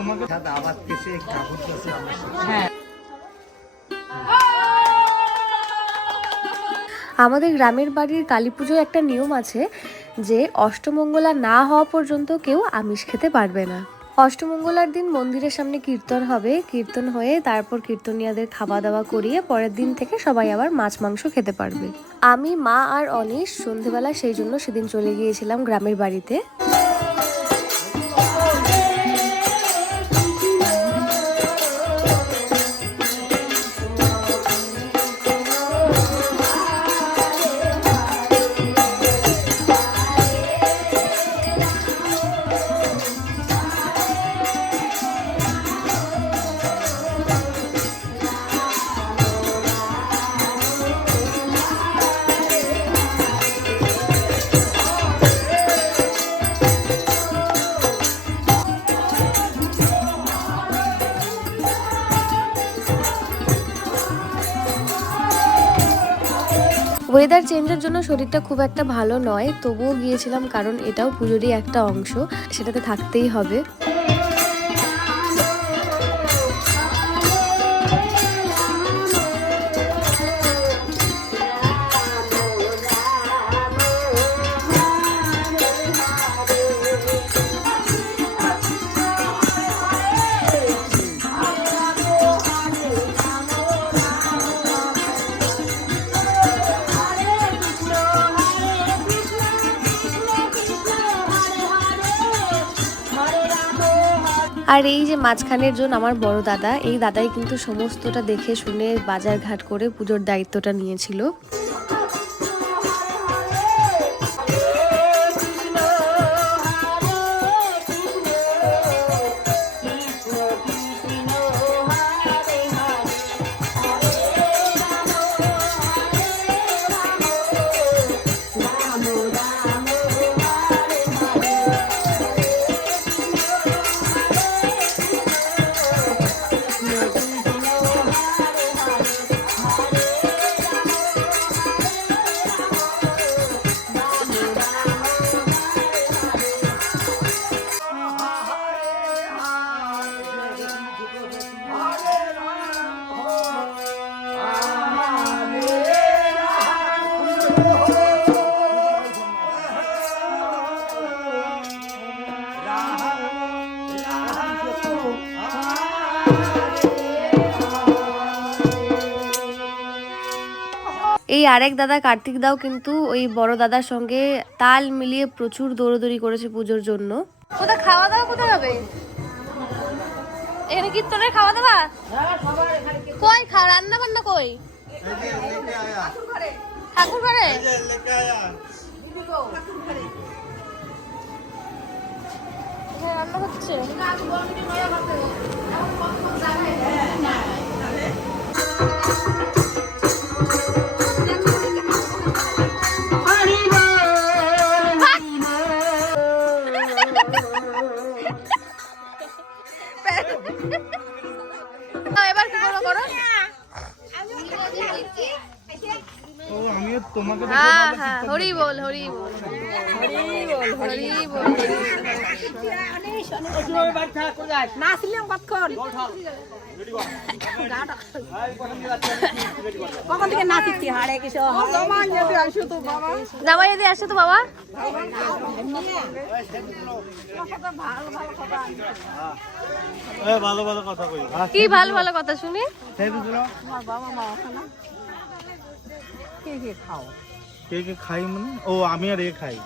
তোমাকে আবার কেসে হ্যাঁ। আমাদের গ্রামের বাড়ির কালী পুজোয় একটা নিয়ম আছে যে অষ্টমঙ্গলা না হওয়া পর্যন্ত কেউ আমিষ খেতে পারবে না। অষ্টমঙ্গলার দিন মন্দিরের সামনে কীর্তন হবে। কীর্তন হয়ে তারপর কীর্তনিয়াদের খাওয়া দাওয়া করিয়ে পরের দিন থেকে সবাই আবার মাছ মাংস খেতে পারবে। আমি মা আর অনিশ সন্ধেবেলা সেই জন্য সেদিন চলে গিয়েছিলাম গ্রামের বাড়িতে। ওয়েদার চেঞ্জের জন্য শরীরটা খুব একটা ভালো নয়, তবুও গিয়েছিলাম কারণ এটাও পুজোরই একটা অংশ, সেটাতে থাকতেই হবে। আর এই যে মাঝখানের জন আমার বড় দাদা, এই দাদাই কিন্তু সমস্তটা দেখে শুনে বাজার ঘাট করে পুজোর দায়িত্বটা নিয়েছিল। এই আরেক দাদা কার্তিক দাও কিন্তু ওই বড় দাদার সঙ্গে তাল মিলিয়ে প্রচুর দৌড়দৌড়ি করেছে পুজোর জন্য। খাওয়া দাওয়া কোথায় হবে? এখানে খাওয়া দাওয়া? কই রান্না বান্না কই? ঠাকুর ঘরে? রান্না এবার কি করো করো ও আমিও তোমাকে দেখে হ্যাঁ ভালো হ্যাঁ হরি বল হরি বল। হরি বল নাচলাম কতক্ষণ? কখন থেকে হাড়ে কিছু জামাই দিদি আসছে তো বাবা ভালো ভালো কথা কি ভালো ভালো কথা শুনি। সেই বুঝলো। কে কে খাও? কে কে খাই মানে? ও আমি আর এ খাই।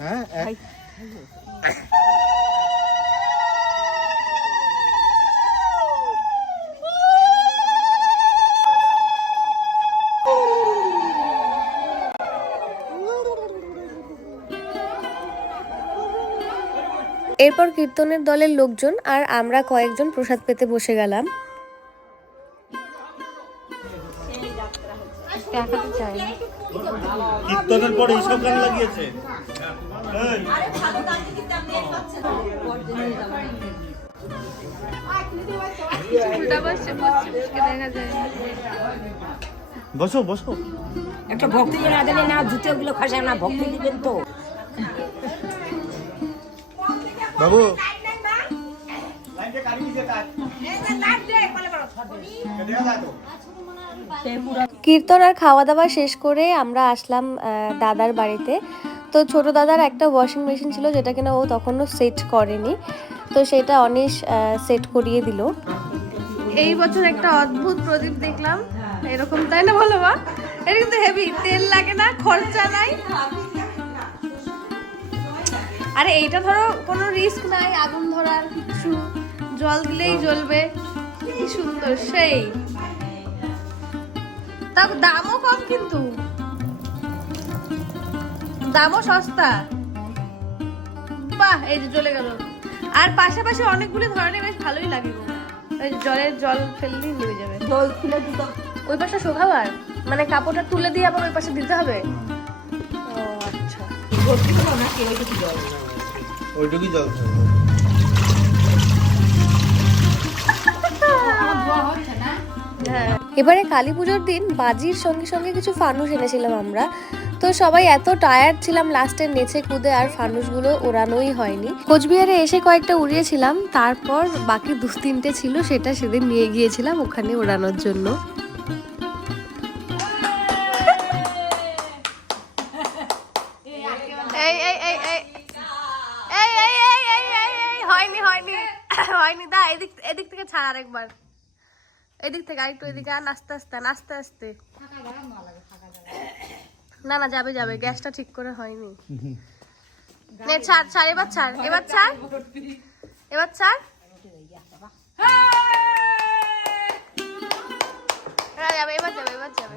হ্যাঁ এরপর কীর্তনের দলের লোকজন আর আমরা কয়েকজন প্রসাদ পেতে বসে গেলাম। দেখাতে চাই কীর্তনের পর এইসব গান লাগিয়েছে? বসো বসো একটা ভক্তি না দিলে না জুতোগুলো খসে না ভক্তি দিবেন তো। বাবু কীর্তন আর খাওয়া দাওয়া শেষ করে আমরা আসলাম দাদার বাড়িতে। তো ছোট দাদার একটা ওয়াশিং মেশিন ছিল যেটা কিনা ও তখনও সেট করেনি। তো সেটা অনিশ সেট করিয়ে দিল। এই বছর একটা অদ্ভুত প্রদীপ দেখলাম। এরকম তাই না বলো মা? এটা কিন্তু হেভি তেল লাগে না খরচা নাই। আরে এইটা ধরো কোনো রিস্ক নাই আগুন ধরার কিছু। জল দিলেই জ্বলবে। কি সুন্দর সেই। তাও দামও কম কিন্তু। দামও সস্তা। বাহ এই যে জ্বলে গেল। আর পাশাপাশি অনেকগুলি ধরনের বেশ ভালোই লাগে। ওই জলের জল ফেললেই নেমে যাবে। দোল খুলে দিত ওই পাশে শোকাবার মানে কাপড়টা তুলে দিয়ে আবার ওই পাশে দিতে হবে? ও আচ্ছা। ভর্তি হলো না কি ওইটুকু জল। ওইটুকুই জল খাবে। হ্যাঁ এবারে কালী পুজোর দিন বাজির সঙ্গে সঙ্গে কিছু ফানুস এনেছিলাম আমরা। তো সবাই এত টায়ার্ড ছিলাম লাস্টের নেচে কুদে আর ফানুসগুলো ওড়ানোই হয়নি। কোচবিহারে এসে কয়েকটা উড়িয়েছিলাম, তারপর বাকি দু তিনটে ছিল, সেটা সেদিন নিয়ে গিয়েছিলাম ওখানে ওড়ানোর জন্য। এদিক এদিক থেকে ছাড় আরেকবার। এদিক থেকে আরেকটু এদিকে আন আস্তে আস্তে আন আস্তে আস্তে। না না যাবে যাবে। গ্যাসটা ঠিক করে হয়নি। নে ছাড় ছাড় এবার ছাড় এবার ছাড়। এবার ছাড়। এবার যাবে এবার যাবে এবার যাবে।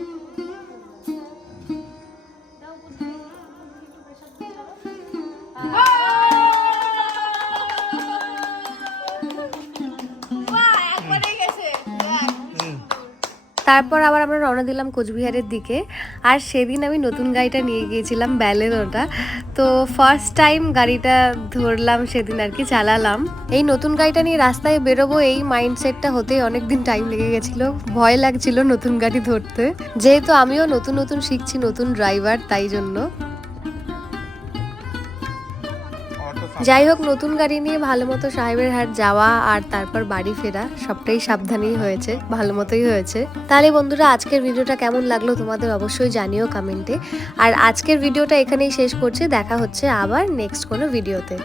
তারপর আবার আমরা রওনা দিলাম কোচবিহারের দিকে। আর সেদিন আমি নতুন গাড়িটা নিয়ে গিয়েছিলাম ব্যালেনোটা তো ফার্স্ট টাইম গাড়িটা ধরলাম সেদিন আর কি, চালালাম। এই নতুন গাড়িটা নিয়ে রাস্তায় বেরোবো, এই মাইন্ডসেটটা হতে অনেক দিন টাইম লেগে গেছিল। ভয় লাগছিল নতুন গাড়ি ধরতে। যেহেতু আমিও নতুন নতুন শিখছি, নতুন ড্রাইভার তাই জন্য। যাই হোক, নতুন গাড়ি নিয়ে ভালো মতো সাহেবের হাট যাওয়া আর তারপর বাড়ি ফেরা সবটাই সাবধানেই হয়েছে, ভালো মতোই হয়েছে। তাহলে বন্ধুরা, আজকের ভিডিওটা কেমন লাগল তোমাদের অবশ্যই জানিও কমেন্টে। আর আজকের ভিডিওটা এখানেই শেষ করছে, দেখা হচ্ছে আবার নেক্সট কোনো ভিডিওতে